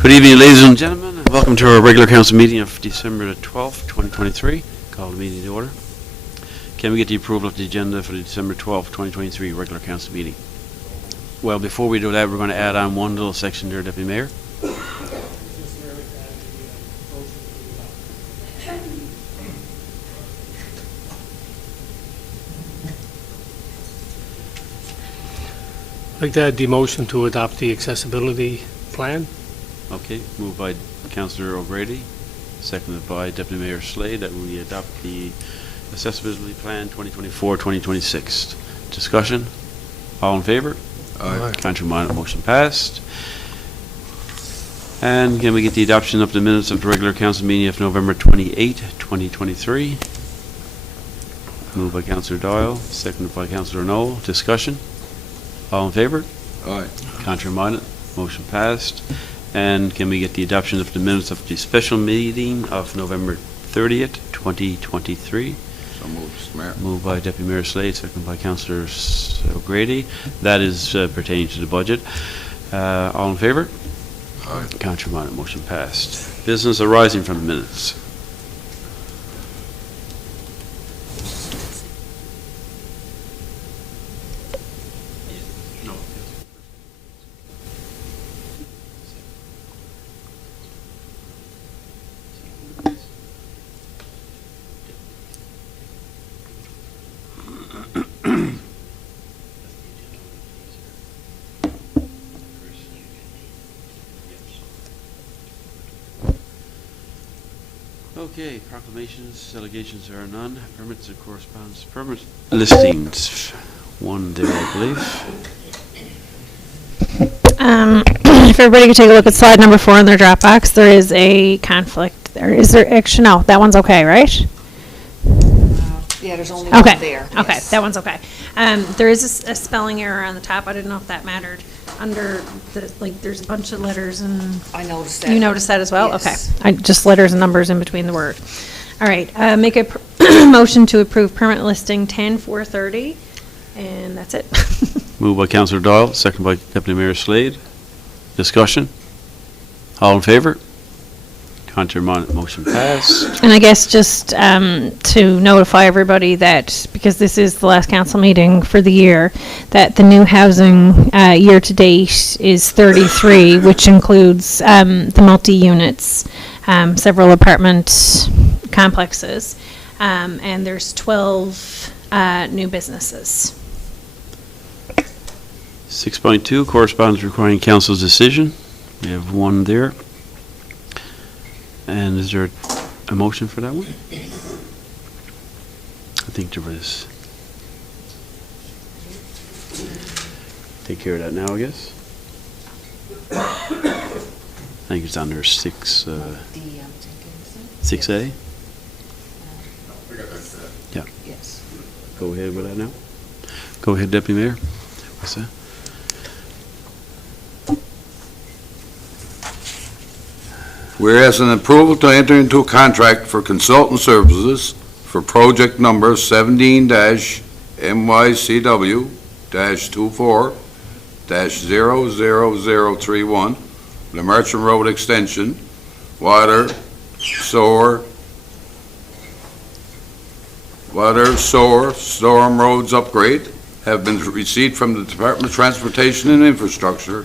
Good evening, ladies and gentlemen. Welcome to our regular council meeting of December the 12th, 2023. Call the meeting to order. Can we get the approval of the agenda for the December 12th, 2023 regular council meeting? Well, before we do that, we're going to add on one little section there, Deputy Mayor. I'd like to add the motion to adopt the accessibility plan. Okay, moved by Councillor O'Grady, seconded by Deputy Mayor Slade, that we adopt the accessibility plan 2024-2026. Discussion? All in favor? Aye. Contrary minded, motion passed. And can we get the adoption of the minutes of the regular council meeting of November 28, 2023? Moved by Councillor Doyle, seconded by Councillor Knoll. Discussion? All in favor? Aye. Contrary minded, motion passed. And can we get the adoption of the minutes of the special meeting of November 30th, 2023? So moved, Mr. Mayor. Moved by Deputy Mayor Slade, seconded by Councillor O'Grady. That is pertaining to the budget. All in favor? Aye. Contrary minded, motion passed. Business arising from the minutes. Okay, proclamations, delegations, there are none. Permits and correspondence, permit listings, one there, I believe. If everybody could take a look at slide number 4 in their Dropbox, there is a conflict there. Is there, actually, no, that one's okay, right? Yeah, there's only Okay, one there. okay, yes. that one's okay. There is a spelling error on the top. I didn't know if that mattered. Under the, like, there's a bunch of letters and. I noticed that. You noticed that as well? Yes. Okay. Just letters and numbers in between the word. All right, make a motion to approve permit listing 10-430, and that's it. Moved by Councillor Doyle, second by Deputy Mayor Slade. Discussion? All in favor? Contrary minded, motion passed. And I guess just to notify everybody that, because this is the last council meeting for the year, that the new housing year-to-date is 33, which includes the multi-units, several apartment complexes, and there's 12 new businesses. 6.2, correspondence requiring council's decision. We have one there. And is there a motion for that one? I think there is. Take care of that now, I guess. I think it's under 6A. Yeah. Yes. Go ahead with that now. Go ahead, Deputy Mayor. What's that? Whereas an approval to enter into a contract for consultant services for project number 17-MYCW-24-00031, the Merchant Road Extension, water, sewer, storm roads upgrade, have been received from the Department of Transportation and Infrastructure.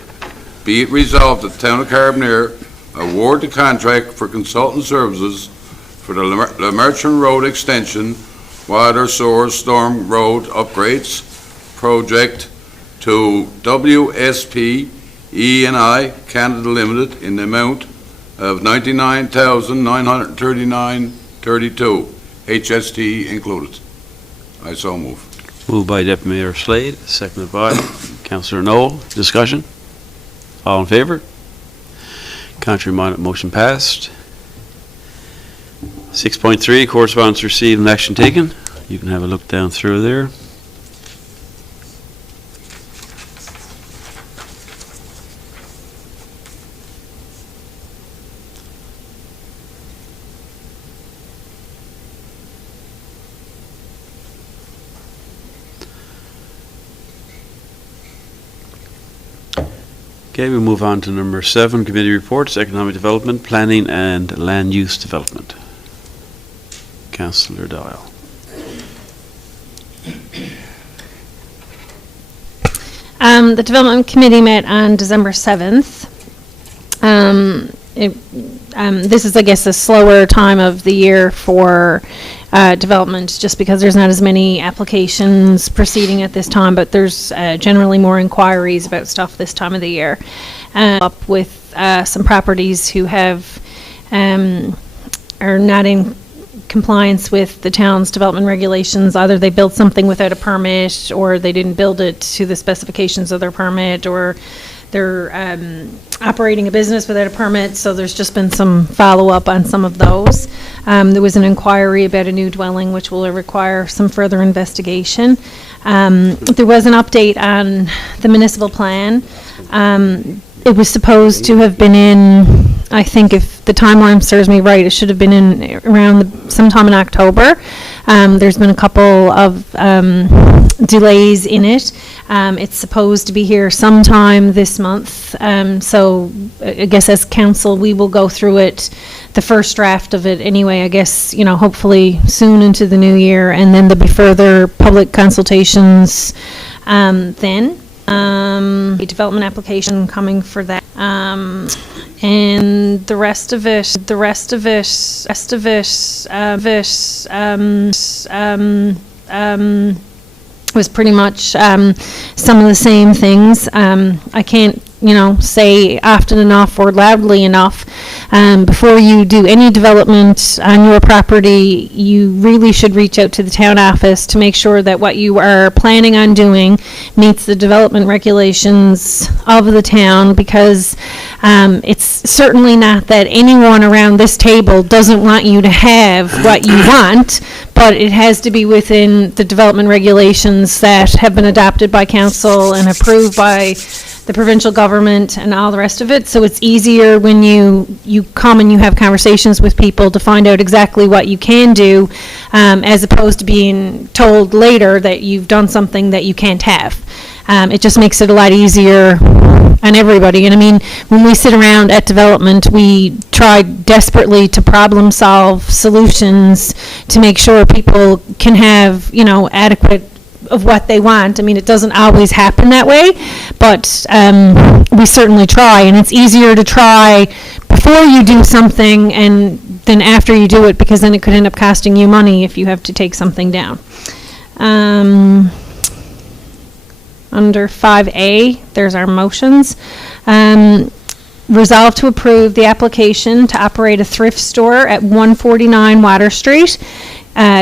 Be it resolved that the Town of Carbonear award the contract for consultant services for the Merchant Road Extension, water, sewer, storm road upgrades project to WSP E&I Canada Limited in the amount of $99,939.32, HST included. I so move. Moved by Deputy Mayor Slade, seconded by Councillor Knoll. Discussion? All in favor? Contrary minded, motion passed. 6.3, correspondence received and action taken. You can have a look down through there. Okay, we move on to number 7, committee reports, economic development, planning, and land use development. Councillor Doyle. The Development Committee met on December 7th. This is, I guess, a slower time of the year for development, just because there's not as many applications proceeding at this time, but there's generally more inquiries about stuff this time of the year. Up with some properties who have are not in compliance with the town's development regulations. Either they built something without a permit, or they didn't build it to the specifications of their permit, or they're operating a business without a permit. So there's just been some follow-up on some of those. There was an inquiry about a new dwelling, which will require some further investigation. There was an update on the municipal plan. It was supposed to have been in, I think if the timeline serves me right, it should have been in around sometime in October. There's been a couple of delays in it. It's supposed to be here sometime this month. So I guess as council, we will go through it, the first draft of it anyway, I guess, hopefully soon into the new year, and then there'll be further public consultations then. A development application coming for that. And the rest of it was pretty much some of the same things. I can't, say often enough or loudly enough. Before you do any development on your property, you really should reach out to the town office to make sure that what you are planning on doing meets the development regulations of the town, because it's certainly not that anyone around this table doesn't want you to have what you want, but it has to be within the development regulations that have been adopted by council and approved by the provincial government and all the rest of it. So it's easier when you come and you have conversations with people to find out exactly what you can do, as opposed to being told later that you've done something that you can't have. It just makes it a lot easier on everybody. And I mean, when we sit around at development, we try desperately to problem solve solutions to make sure people can have, adequate of what they want. I mean, it doesn't always happen that way, but we certainly try, and it's easier to try before you do something and then after you do it, because then it could end up costing you money if you have to take something down. Under 5A, there's our motions. Resolve to approve the application to operate a thrift store at 149 Water Street,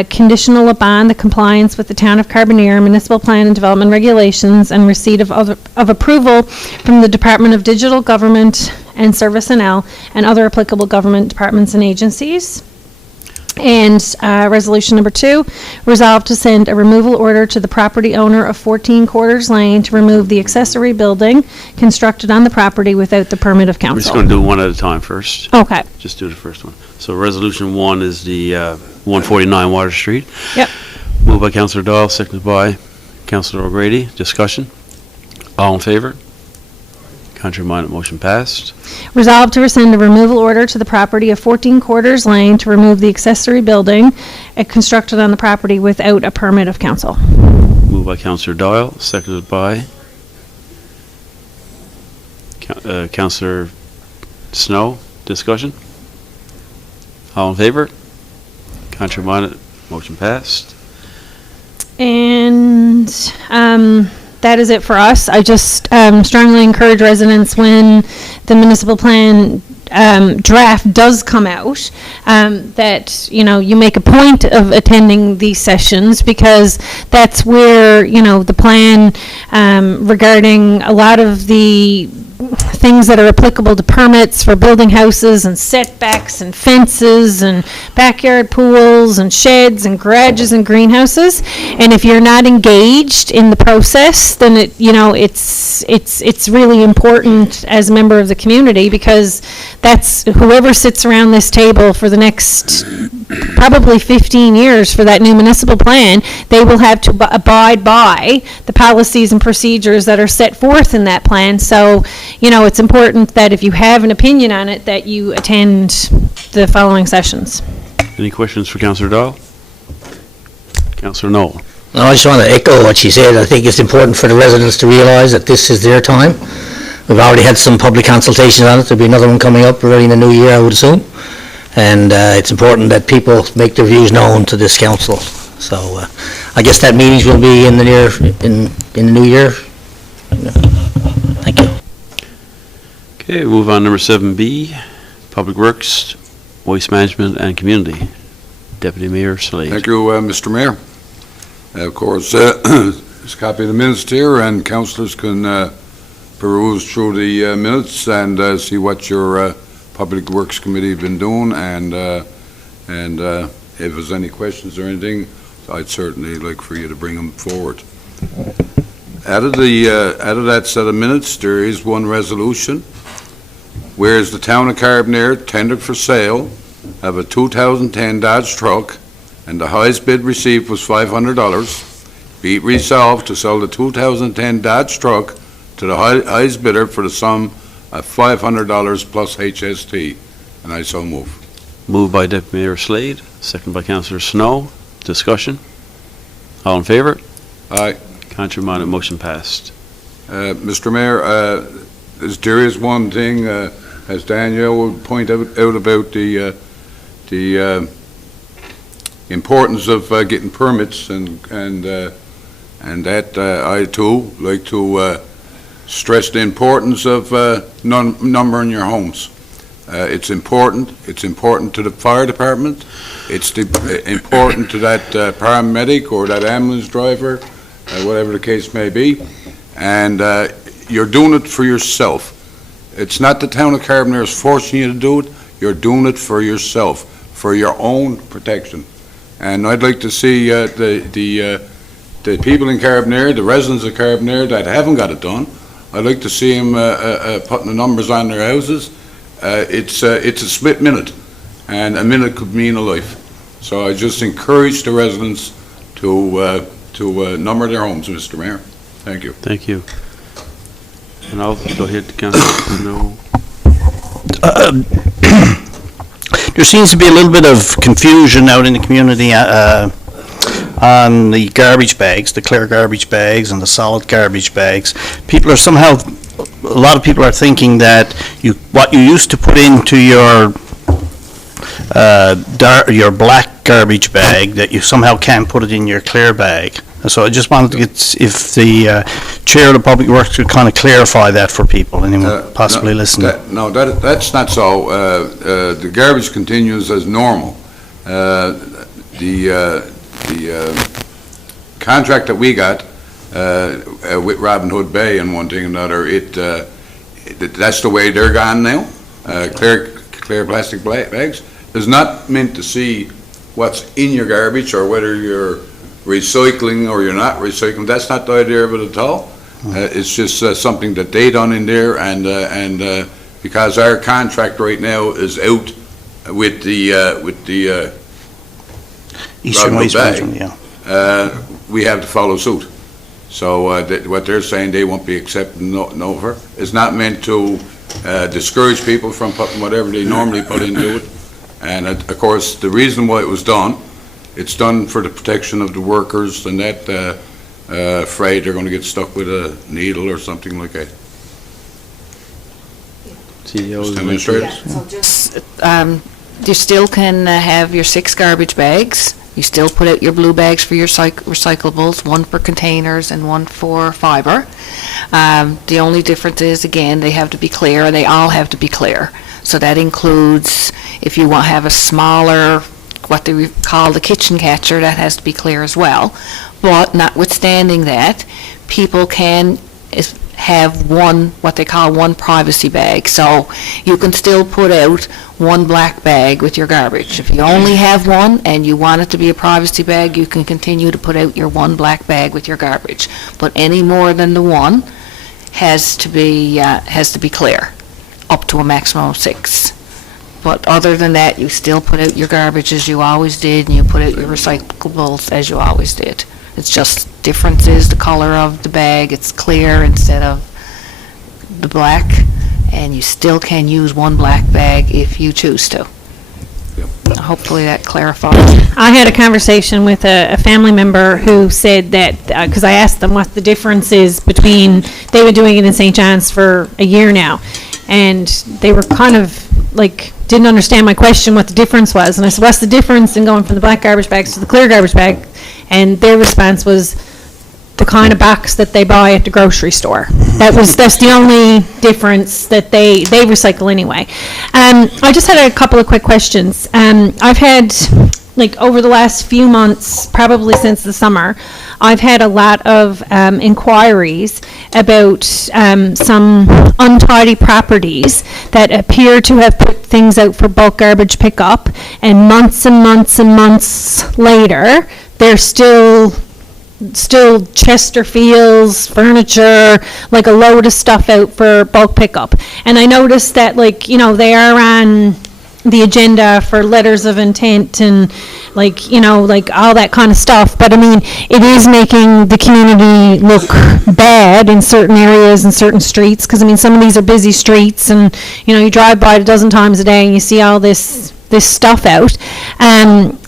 conditional upon the compliance with the Town of Carbonear Municipal Plan and Development Regulations and receipt of approval from the Department of Digital Government and Service&L and other applicable government departments and agencies. And resolution number 2, resolve to send a removal order to the property owner of 14 Quarters Lane to remove the accessory building constructed on the property without the permit of council. We're just going to do one at a time first. Okay. Just do the first one. So resolution 1 is the 149 Water Street. Yep. Moved by Councillor Dahl, seconded by Councillor O'Grady. Discussion? All in favor? Contrary minded, motion passed. Resolve to rescind a removal order to the property of 14 Quarters Lane to remove the accessory building constructed on the property without a permit of council. Moved by Councillor Doyle, seconded by Councillor Snow. Discussion? All in favor? Contrary minded, motion passed. And that is it for us. I just strongly encourage residents, when the municipal plan draft does come out, that, you make a point of attending these sessions, because that's where, the plan regarding a lot of the things that are applicable to permits for building houses and setbacks and fences and backyard pools and sheds and garages and greenhouses. And if you're not engaged in the process, then it's really important as a member of the community, because that's whoever sits around this table for the next probably 15 years for that new municipal plan, they will have to abide by the policies and procedures that are set forth in that plan. So, it's important that if you have an opinion on it, that you attend the following sessions. Any questions for Councillor Dahl? Councillor Noel? No, I just want to echo what she said. I think it's important for the residents to realise that this is their time. We've already had some public consultations on it. There'll be another one coming up early in the new year, I would assume. And it's important that people make their views known to this council. So I guess that meetings will be in the new year. Thank you. Okay, move on, number 7B, Public Works, Waste Management and Community. Deputy Mayor Slade. Thank you, Mr. Mayor. Of course, there's a copy of the minutes here, and councillors can peruse through the minutes and see what your Public Works Committee have been doing, and if there's any questions or anything, I'd certainly like for you to bring them forward. Out of that set of minutes, there is one resolution. Whereas the town of Carbonear tendered for sale of a 2010 Dodge truck, and the highest bid received was $500, be it resolved to sell the 2010 Dodge truck to the highest bidder for the sum of $500 plus HST, and I so move. Moved by Deputy Mayor Slade, second by Councillor Snow. Discussion? All in favour? Aye. Contrary minded, motion passed. Mr. Mayor, there is one thing, as Danielle would point out about the importance of getting permits, and that I too like to stress the importance of numbering your homes. It's important. It's important to the fire department. It's important to that paramedic or that ambulance driver, whatever the case may be. And you're doing it for yourself. It's not the town of Carbonear is forcing you to do it. You're doing it for yourself, for your own protection. And I'd like to see the people in Carbonear, the residents of Carbonear that haven't got it done, I'd like to see them putting the numbers on their houses. It's a split minute, and a minute could mean a life. So I just encourage the residents to number their homes, Mr. Mayor. Thank you. Thank you. And I'll go ahead to Councillor Snow. There seems to be a little bit of confusion out in the community on the garbage bags, the clear garbage bags and the solid garbage bags. People are somehow, a lot of people are thinking that what you used to put into your black garbage bag, that you somehow can't put it in your clear bag. So I just wanted to get, if the Chair of the Public Works could kind of clarify that for people, anyone possibly listening. That's not so. The garbage continues as normal. The contract that we got with Robin Hood Bay and one thing and another, that's the way they're gone now. Clear plastic bags is not meant to see what's in your garbage or whether you're recycling or you're not recycling. That's not the idea of it at all. It's just something that they done in there, and because our contract right now is out with the Eastern Waste Management, yeah. We have to follow suit. So what they're saying, they won't be accepting over. It's not meant to discourage people from putting whatever they normally put into it. And of course, the reason why it was done, it's done for the protection of the workers, and that afraid they're going to get stuck with a needle or something like that. CEOs. So just, you still can have your 6 garbage bags. You still put out your blue bags for your recyclables, 1 for containers and 1 for fiber. The only difference is, again, they have to be clear, and they all have to be clear. So that includes, if you want to have a smaller, what they call the kitchen catcher, that has to be clear as well. But notwithstanding that, people can have one, what they call one privacy bag. So you can still put out one black bag with your garbage. If you only have one and you want it to be a privacy bag, you can continue to put out your one black bag with your garbage. But any more than the one has to be clear, up to a maximum of 6. But other than that, you still put out your garbage as you always did, and you put out your recyclables as you always did. It's just difference is the color of the bag. It's clear instead of the black, and you still can use one black bag if you choose to. Hopefully that clarifies. I had a conversation with a family member who said that, because I asked them what the difference is between, they were doing it in St. John's for a year now, and they were kind of like, didn't understand my question, what the difference was. And I said, what's the difference in going from the black garbage bags to the clear garbage bag? And their response was the kind of box that they buy at the grocery store. That's the only difference, that they recycle anyway. I just had a couple of quick questions. I've had, like, over the last few months, probably since the summer, I've had a lot of inquiries about some untidy properties that appear to have put things out for bulk garbage pickup, and months and months and months later, they're still Chesterfields, furniture, like a load of stuff out for bulk pickup. And I noticed that, like, you know, they are on the agenda for letters of intent and, like, you know, like all that kind of stuff. But I mean, it is making the community look bad in certain areas and certain streets, because I mean, some of these are busy streets, and, you know, you drive by it a dozen times a day and you see all this stuff out.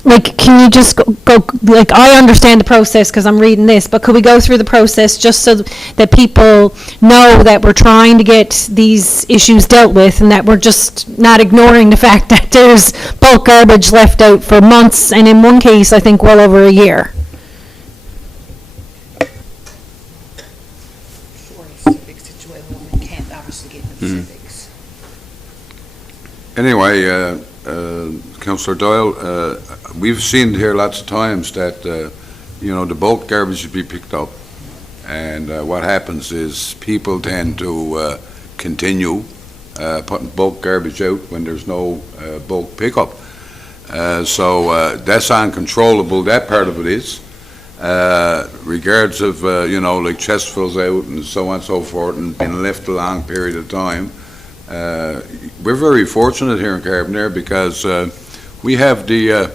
Like, can you just go, like, I understand the process because I'm reading this, but could we go through the process just so that people know that we're trying to get these issues dealt with, and that we're just not ignoring the fact that there's bulk garbage left out for months, and in one case, I think well over a year? Sure, it's a big situation when we can't obviously get into specifics. Anyway, Councillor Doyle, we've seen here lots of times that, you know, the bulk garbage should be picked up, and what happens is people tend to continue putting bulk garbage out when there's no bulk pickup. So that's uncontrollable, that part of it is. Regards of, you know, like Chesterfield's out and so on and so forth, and been left a long period of time. We're very fortunate here in Carbonear because we have the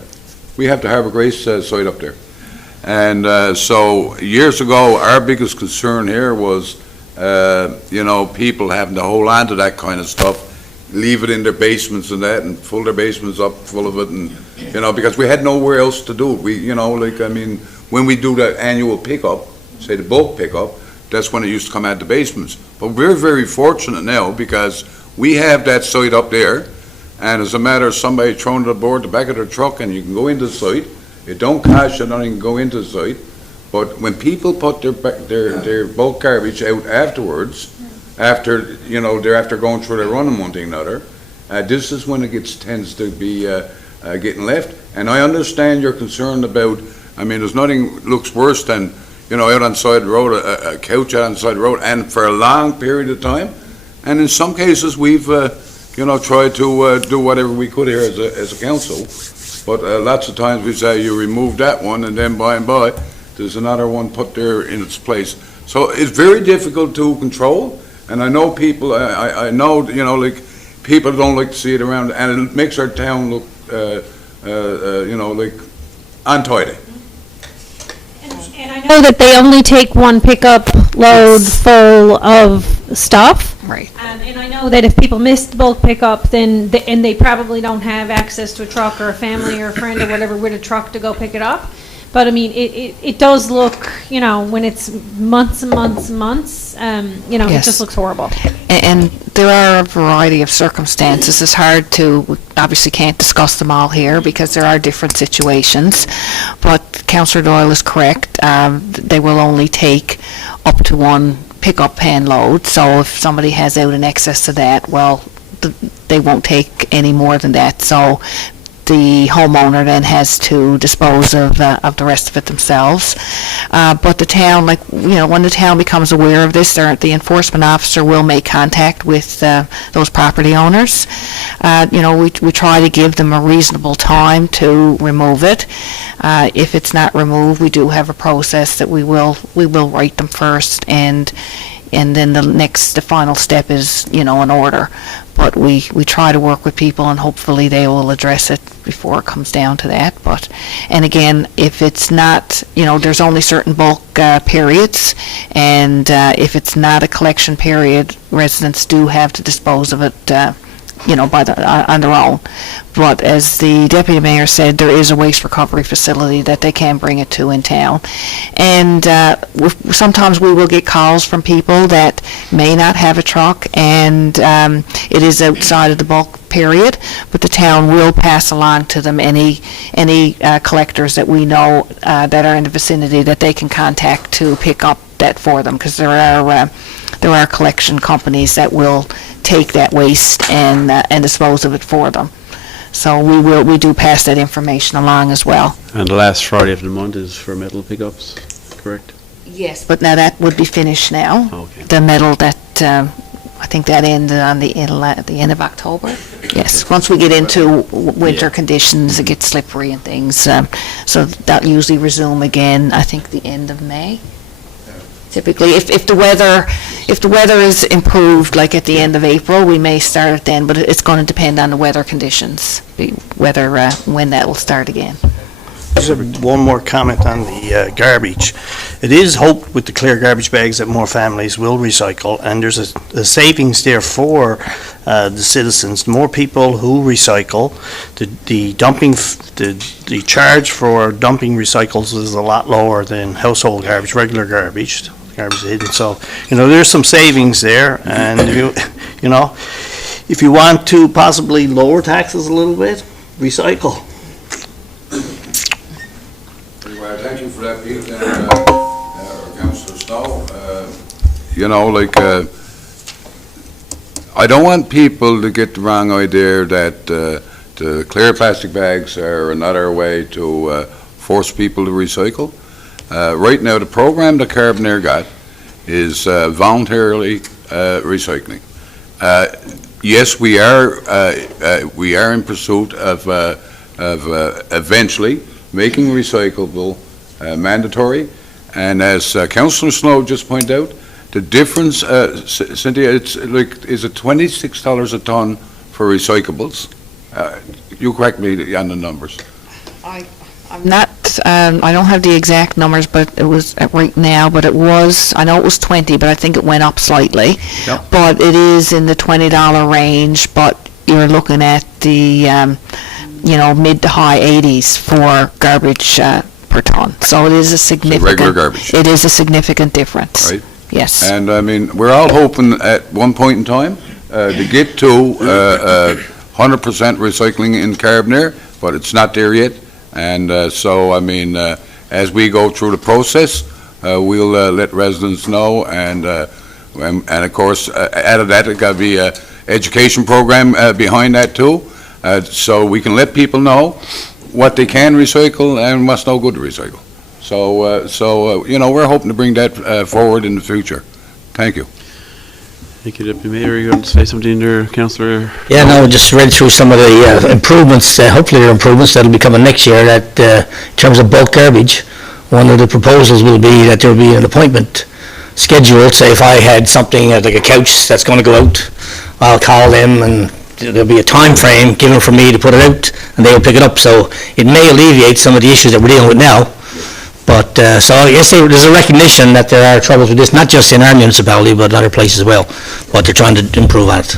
Harbour Grace site up there, and so years ago our biggest concern here was you know, people having to hold on to that kind of stuff, leave it in their basements and that, and fill their basements up full of it, and, you know, because we had nowhere else to do it. We, you know, like, I mean, when we do that annual pickup, say the bulk pickup, that's when it used to come out of the basements. But we're very fortunate now because we have that site up there, and as a matter of somebody throwing it aboard the back of their truck, and you can go into the site. It don't cost you nothing to go into the site. But when people put their bulk garbage out afterwards, after, you know, they're after going through their running one thing or another, this is when it tends to be getting left. And I understand your concern about, I mean, there's nothing looks worse than, you know, out on the side of the road, a couch out on the side of the road, and for a long period of time. And in some cases, we've, you know, tried to do whatever we could here as a council. But lots of times we say you remove that one, and then by and by, there's another one put there in its place. So it's very difficult to control. And I know people, I know, you know, like, people don't like to see it around, and it makes our town look, you know, like, untidy. And I know that they only take one pickup load full of stuff. Right. And I know that if people miss the bulk pickup, then, and they probably don't have access to a truck or a family or a friend or whatever with a truck to go pick it up. But I mean, it does look, you know, when it's months and months and months, you know, Yes. it just looks horrible. And there are a variety of circumstances. It's hard to, we obviously can't discuss them all here because there are different situations. But Councillor Doyle is correct. They will only take up to one pickup pan load. So if somebody has out in excess of that, well, they won't take any more than that. So the homeowner then has to dispose of the rest of it themselves. But the town, like, when the town becomes aware of this, the enforcement officer will make contact with those property owners. We try to give them a reasonable time to remove it. If it's not removed, we do have a process that we will write them first, and then the final step is, an order. But we try to work with people, and hopefully they will address it before it comes down to that. And again, if it's not, there's only certain bulk periods, and if it's not a collection period, residents do have to dispose of it, on their own. But as the deputy mayor said, there is a waste recovery facility that they can bring it to in town. And sometimes we will get calls from people that may not have a truck, and it is outside of the bulk period, but the town will pass along to them any collectors that we know that are in the vicinity that they can contact to pick up that for them, because there are collection companies that will take that waste and dispose of it for them. So we do pass that information along as well. And the last Friday of the month is for metal pickups, correct? Yes. But now that would be finished now. Okay. The metal that, I think that ended on at the end of October. Yes, once we get into winter conditions, it gets slippery and things. So that usually resume again, I think, the end of May. Typically, if the weather is improved, like at the end of April, we may start it then, but it's going to depend on the weather conditions, when that will start again. Just have one more comment on the garbage. It is hoped with the clear garbage bags that more families will recycle, and there's a savings there for the citizens. More people who recycle, the charge for dumping recycles is a lot lower than household garbage, regular garbage. Garbage hidden. So, there's some savings there, and if you want to possibly lower taxes a little bit, recycle. Well, thank you for that, Peter, and Councillor Snow. I don't want people to get the wrong idea that the clear plastic bags are another way to force people to recycle. Right now, the program that Carbonear got is voluntarily recycling. Yes, we are in pursuit of eventually making recyclable mandatory. And as Councillor Snow just pointed out, the difference, Cynthia, is it $26 a ton for recyclables? You correct me on the numbers. I'm not, I don't have the exact numbers, but it was right now, but I know it was 20, but I think it went up slightly. Yep. But it is in the $20 range, but you're looking at the, mid to high 80s for garbage per ton. So it is a significant. regular garbage. It is a significant difference. Right. Yes. And I mean, we're all hoping at one point in time to get to 100% recycling in Carbonear, but it's not there yet. And so, I mean, as we go through the process, we'll let residents know, and of course, out of that, there's got to be an education program behind that too, so we can let people know what they can recycle and what's no good to recycle. So, we're hoping to bring that forward in the future. Thank you. Thank you, Deputy Mayor. You want to say something there, Councillor? Yeah, no, just read through some of the improvements, hopefully there are improvements that'll be coming next year, that in terms of bulk garbage, one of the proposals will be that there will be an appointment scheduled. Say if I had something like a couch that's going to go out, I'll call them, and there'll be a time frame given for me to put it out, and they'll pick it up. So it may alleviate some of the issues that we're dealing with now. But, so I guess there's a recognition that there are troubles with this, not just in our municipality, but other places as well. But they're trying to improve on it.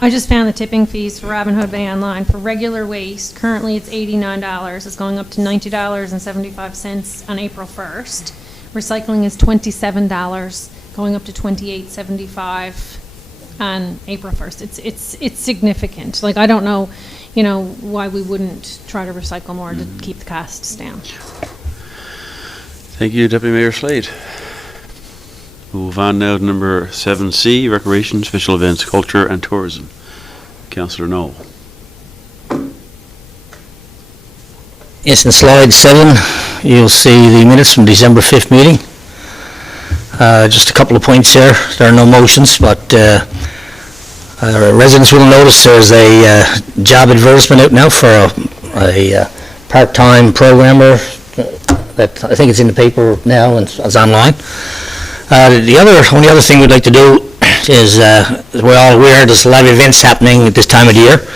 I just found the tipping fees for Robin Hood Bay online. For regular waste, currently it's $89. It's going up to $90.75 on April 1st. Recycling is $27, going up to $28.75 on April 1st. It's significant. Like, I don't know, why we wouldn't try to recycle more to keep the costs down. Thank you, Deputy Mayor Slade. Move on now to number 7C, Recreation, Special Events, Culture and Tourism. Councillor Knoll. Yes, in slide 7, you'll see the minutes from December 5th meeting. Just a couple of points here. There are no motions, but residents will notice there's a job advertisement out now for a part-time programmer that I think it's in the paper now and it's online. The only other thing we'd like to do is, we're all aware there's a lot of events happening at this time of the year.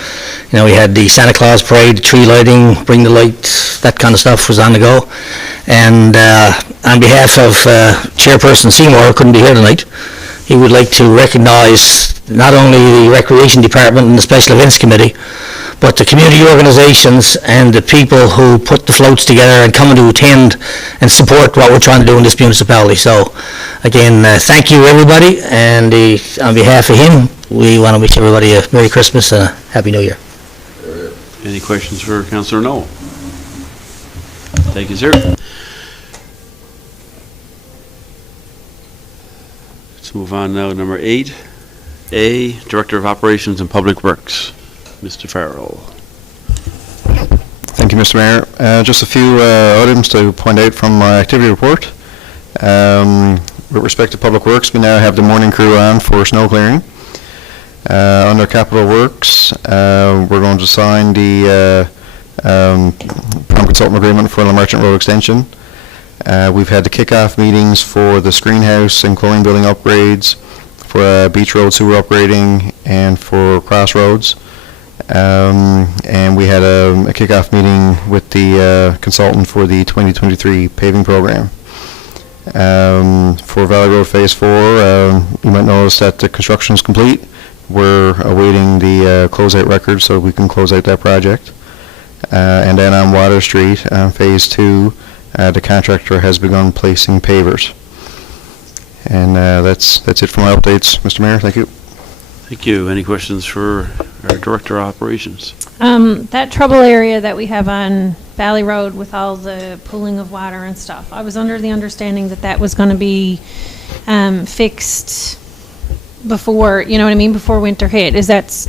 You know, we had the Santa Claus parade, the tree lighting, bring the lights, that kind of stuff was on the go. And on behalf of Chairperson Seymour, who couldn't be here tonight, he would like to recognize not only the Recreation Department and the Special Events Committee, but the community organizations and the people who put the floats together and come to attend and support what we're trying to do in this municipality. So, again, thank you, everybody, and on behalf of him, we want to wish everybody a Merry Christmas and a Happy New Year. Any questions for Councillor No? Thank you, sir. Let's move on now to number 8A, Director of Operations and Public Works, Mr. Farrell. Thank you, Mr. Mayor. Just a few items to point out from my activity report. With respect to Public Works, we now have the morning crew on for snow clearing. Under Capital Works, we're going to sign the prime consultant agreement for the Merchant Road extension. We've had the kick-off meetings for the screen house and clothing building upgrades, for Beach Road sewer upgrading, and for Crossroads. And we had a kick-off meeting with the consultant for the 2023 paving program. For Valley Road Phase 4, you might notice that the construction is complete. We're awaiting the closeout record so we can close out that project. And then on Water Street, on Phase 2, the contractor has begun placing pavers. And that's it for my updates, Mr. Mayor. Thank you. Thank you. Any questions for our Director of Operations? That trouble area that we have on Valley Road with all the pooling of water and stuff, I was under the understanding that that was going to be fixed before, you know what I mean, before winter hit. Is that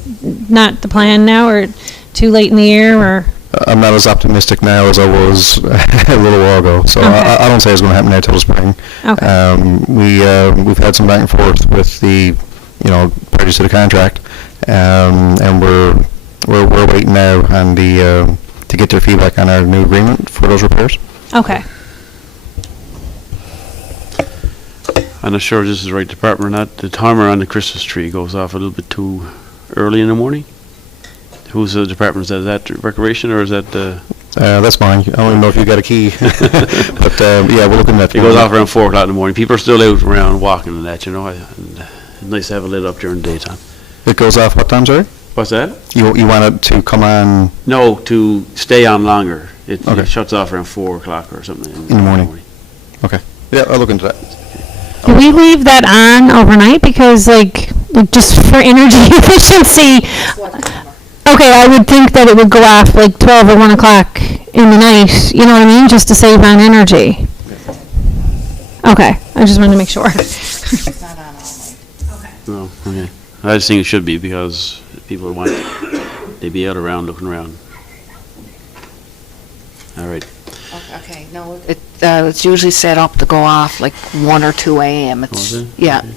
not the plan now, or too late in the year, or? I'm not as optimistic now as I was a little while ago, so Okay. I don't say it's going to happen now till the spring. Okay. We've had some back and forth with the, parties to the contract, and we're waiting now on the to get their feedback on our new agreement for those repairs. Okay. I'm not sure if this is the right department or not. The timer on the Christmas tree goes off a little bit too early in the morning. Whose department is that? Is that Recreation or is that the? That's mine. I don't even know if you got a key. But yeah, we're looking at. It goes off around 4 o'clock in the morning. People are still out around walking and that, and it's nice to have it lit up during the daytime. It goes off what time, sorry? What's that? You want it to come on No, to stay on longer. It Okay. shuts off around 4 o'clock or something. in the morning? Okay. Yeah, I'll look into that. Do we leave that on overnight because, like just for energy efficiency? Okay, I would think that it would go off like 12 or 1 o'clock in the night, you know what I mean, just to save on energy. Okay, I just wanted to make sure. It's not on all night. No, okay. I just think it should be because people want, they'd be out around, looking around. All right. Okay, no, it's usually set up to go off like 1 or 2 a.m. It's, is it? yeah, Okay.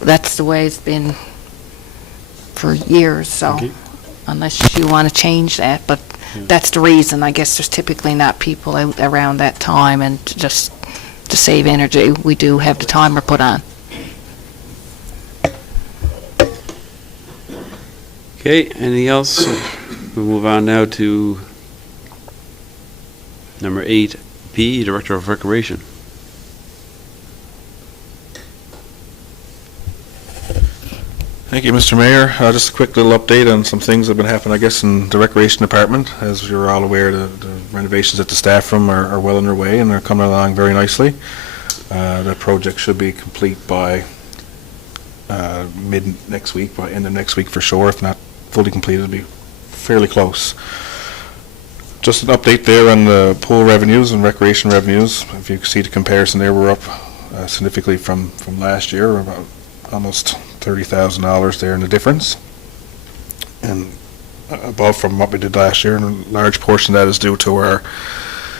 that's the way it's been for years, so Okay. unless you want to change that, but that's the reason. I guess there's typically not people out around that time, and just to save energy, we do have the timer put on. Okay, anything else? We'll move on now to number 8B, Director of Recreation. Thank you, Mr. Mayor. Just a quick little update on some things that have been happening, I guess, in the Recreation Department. As you're all aware, the renovations at the staff room are well underway, and they're coming along very nicely. That project should be complete by mid next week, by end of next week for sure. If not fully completed, it'll be fairly close. Just an update there on the pool revenues and recreation revenues. If you can see the comparison there, we're up significantly from last year, about almost $30,000 there in the difference. And above from what we did last year, and a large portion of that is due to our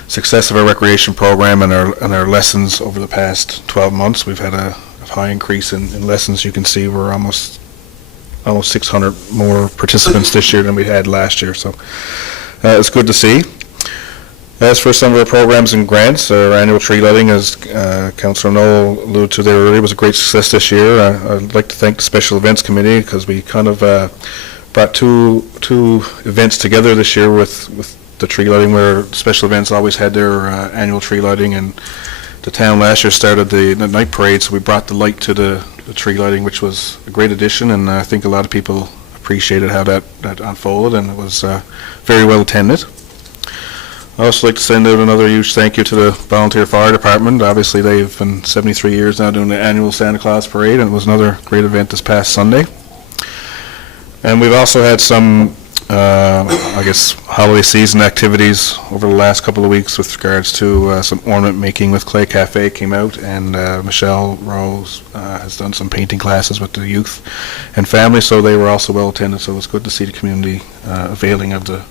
success of our recreation program and our lessons over the past 12 months. We've had a high increase in lessons. You can see we're almost 600 more participants this year than we had last year, so it's good to see. As for some of our programs and grants, our annual tree lighting, as Councillor Knoll alluded to there earlier, was a great success this year. I'd like to thank the Special Events Committee because we kind of brought two events together this year with the tree lighting, where Special Events always had their annual tree lighting, and the town last year started the night parade, so we brought the light to the tree lighting, which was a great addition, and I think a lot of people appreciated how that unfolded, and it was very well attended. I'd also like to send out another huge thank you to the Volunteer Fire Department. Obviously, they've been 73 years now doing the annual Santa Claus Parade, and it was another great event this past Sunday. And we've also had some, holiday season activities over the last couple of weeks with regards to some ornament making with Clay Cafe came out, and Michelle Rose has done some painting classes with the youth and family, so they were also well attended, so it was good to see the community availing of the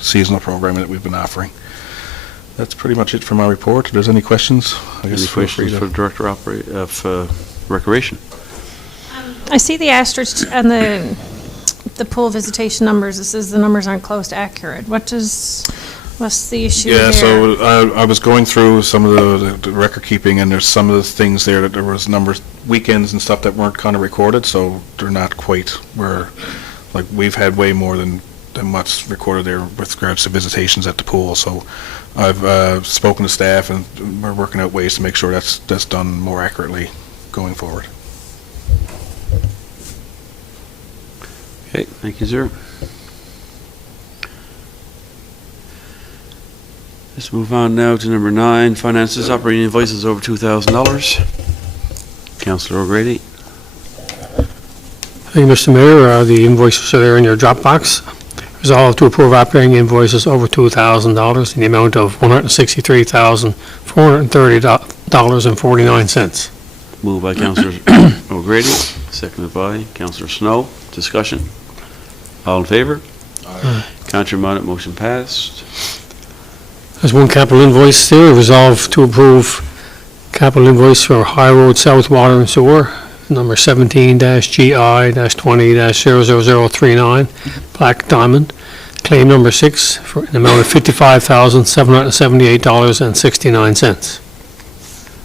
seasonal programming that we've been offering. That's pretty much it for my report. If there's any questions, I guess Any feel free questions to. for the Director of Recreation? I see the asterisk and the pool visitation numbers. It says the numbers aren't close to accurate. What's the issue there? Yeah, so I was going through some of the record keeping, and there's some of the things there that there was numbers, weekends and stuff that weren't kind of recorded, so they're not quite where, like, we've had way more than what's recorded there with regards to visitations at the pool. So I've spoken to staff, and we're working out ways to make sure that's done more accurately going forward. Okay, thank you, sir. Let's move on now to number 9, finances, operating invoices over $2,000. Councillor O'Grady. Thank you, Mr. Mayor. The invoices are there in your Dropbox. Resolved to approve operating invoices over $2,000 in the amount of $163,430.49. Moved by Councillor O'Grady, seconded by Councillor Snow. Discussion? All in favor? Aye. Contrary minded, motion passed. There's one capital invoice there. Resolved to approve capital invoice for High Road South Water and Sewer, number 17-GI-20-000039, Black Diamond. Claim number 6 for an amount of $55,778.69.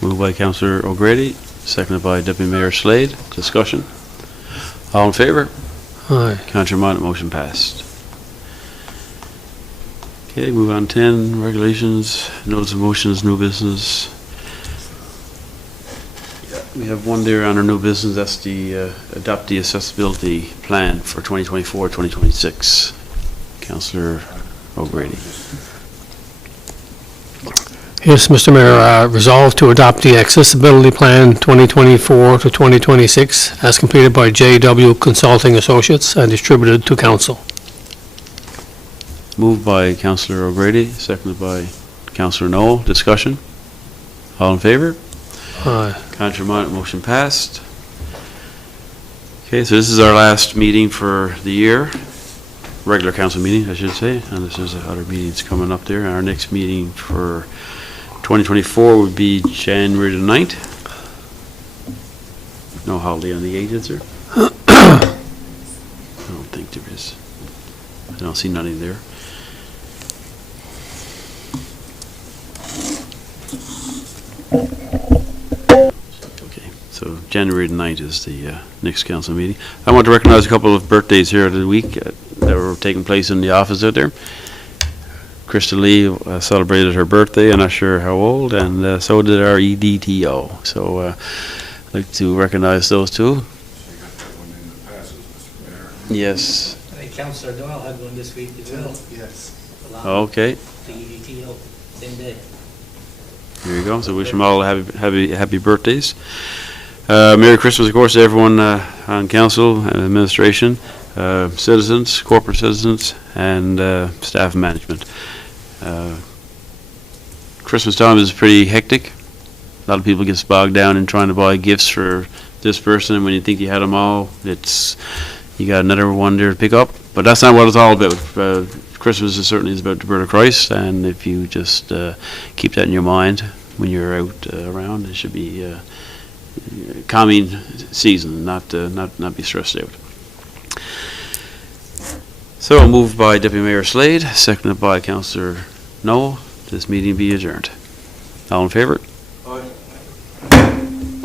Moved by Councillor O'Grady, seconded by Deputy Mayor Slade. Discussion? All in favor? Aye. Contrary minded, motion passed. Okay, move on 10, regulations, notice of motions, new business. We have one there on our new business, that's the adopt the accessibility plan for 2024-2026. Councillor O'Grady. Yes, Mr. Mayor, resolved to adopt the accessibility plan 2024 to 2026 as completed by JW Consulting Associates and distributed to council. Moved by Councillor O'Grady, seconded by Councillor Knoll. Discussion? All in favor? Aye. Contrary minded, motion passed. Okay, so this is our last meeting for the year, regular council meeting, I should say, and this is other meetings coming up there. Our next meeting for 2024 would be January the 9th. No holiday on the 8th, is there? I don't think there is. I don't see nothing there. Okay, so January the 9th is the next council meeting. I want to recognize a couple of birthdays here of the week that were taking place in the office out there. Krista Lee celebrated her birthday, I'm not sure how old, and so did our EDTO. So I'd like to recognize those two. Yes. I think Councillor Doyle had one this week as well. Yes. Okay. The EDTO, same day. There you go. So wish them all happy birthdays. Merry Christmas, of course, to everyone on council and administration, citizens, corporate citizens, and staff and management. Christmas time is pretty hectic. A lot of people get bogged down in trying to buy gifts for this person, and when you think you had them all, you got another one there to pick up. But that's not what it's all about. Christmas is certainly about the birth of Christ, and if you just keep that in your mind when you're out around, it should be a calming season, not be stressed out. So, moved by Deputy Mayor Slade, seconded by Councillor Noel. This meeting be adjourned. All in favour?